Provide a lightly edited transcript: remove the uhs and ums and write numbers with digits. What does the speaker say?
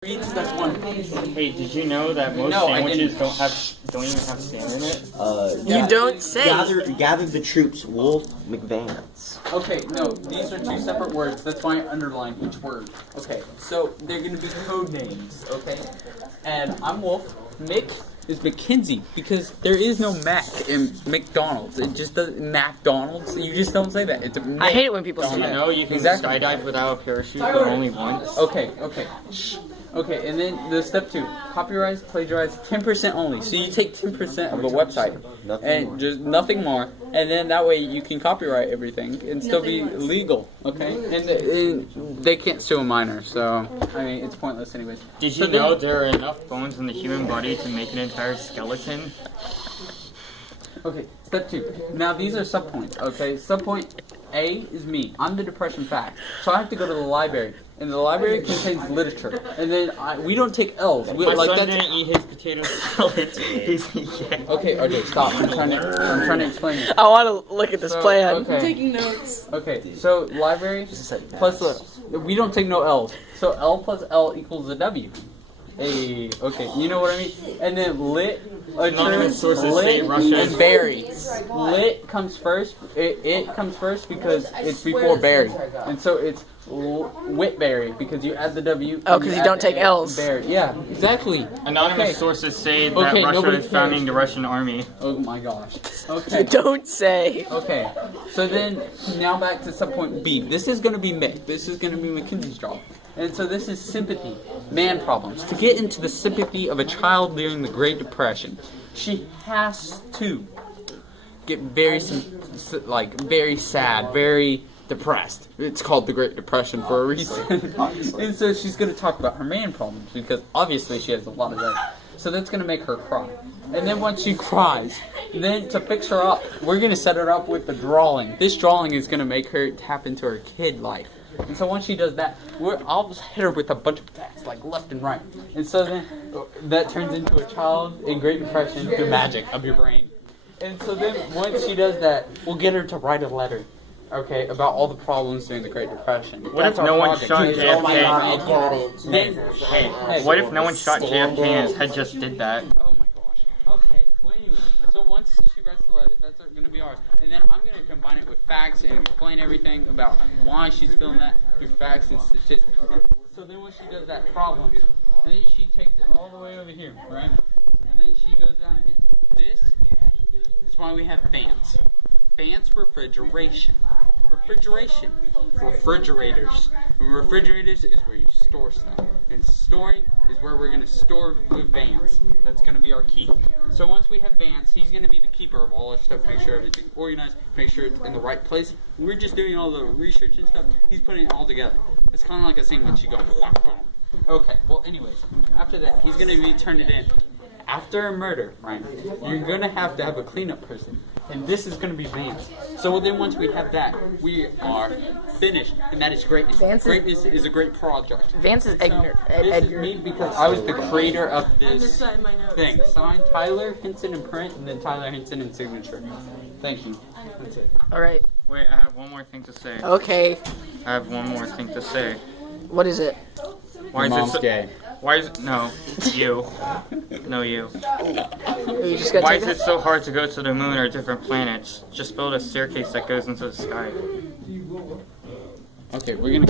That's one. Hey, did you know that most sandwiches don't even have salmon in it? You don't say. Gather the troops, Wolf McVance. Okay, no, these are two separate words. That's why I underlined each word. Okay, so they're gonna be code names. Okay, and I'm Wolf. Mick is McKinsey because there is no Mac in McDonald's. It just does McDonald's. You just don't say that. It's a I hate it when people say You that. know you can skydive without a parachute, but only once. Okay. Okay, and then the step 2, copyright, plagiarize, 10% only. So you take 10% of a website, and just nothing more, and then that way you can copyright everything and still be legal. Okay, and they can't sue a minor, so I mean it's pointless anyways. Did you know there are enough bones in the human body to make an entire skeleton? Okay, step 2. Now these are subpoints. Okay, subpoint A is me. I'm the depression fact, so I have to go to the library. And the library contains literature. And then we don't take L's. My son didn't eat his potato salad. Okay, RJ, stop. I'm trying to explain it. I want to look at this plan. Okay. I'm taking notes. Okay, so library plus we don't take no L's. So L plus L equals a W. Hey, okay, you know what I mean? And then Anonymous sources say lit Russia and berry. Lit comes first. It comes first because it's before berry, and so it's Whitberry because you add the W. Oh, because you don't take L's. Berry. Yeah, exactly. Anonymous sources say that Okay, Russia nobody is founding the Russian army. Oh my gosh. Okay. Don't say. Okay, so then now back to subpoint B. This is going to be Mick. This is going to be Mackenzie's job. And so this is sympathy, man problems. To get into the sympathy of a child during the Great Depression, she has to get very sad, very depressed. It's called the Great Depression for a reason. And so she's going to talk about her man problems because obviously she has a lot of that. So that's going to make her cry. And then once she cries, then to fix her up, we're going to set her up with the drawing. This drawing is going to make her tap into her kid life. And so once she does that, I'll just hit her with a bunch of facts, like left and right. And so then that turns into a child in Great Depression through magic of your brain. And so then once she does that, we'll get her to write a letter, okay, about all the problems during the Great Depression. What if no one shot JFK? Oh my god, I got it. Hey, what if no one shot JFK and his head just did that? Oh my gosh. Okay, well anyway, so once she writes the letter, that's going to be ours. And then I'm going to combine it with facts and explain everything about why she's feeling that through facts and statistics. So then when she does that problem, and then she takes it all the way over here, right? And then she goes down here. This is why we have fans. Fans, refrigeration. Refrigeration. Refrigerators. Refrigerators is where you store stuff. And storing is where we're going to store the Vance. That's going to be our key. So once we have Vance, he's going to be the keeper of all our stuff, make sure everything's organized, make sure it's in the right place. We're just doing all the research and stuff. He's putting it all together. It's kind of like a sandwich. You go, okay, well anyways, after that, he's going to be turned it in. After a murder, right, you're going to have a cleanup person. And this is going to be Vance. So then once we have that, we are finished. And that is greatness. Greatness is a great project. Vance is This is me because I was the creator of this thing. Signed Tyler Henson in print and then Tyler Henson in signature. Thank you. That's it. All right. Wait, I have one more thing to say. Okay. I have one more thing to say. What is it? Why is Mom's it so, gay. Why is it, no, you. No, you. You just gotta Why take is it so hard to go to the moon or different planets? Just build a staircase that goes into the sky. Okay, we're gonna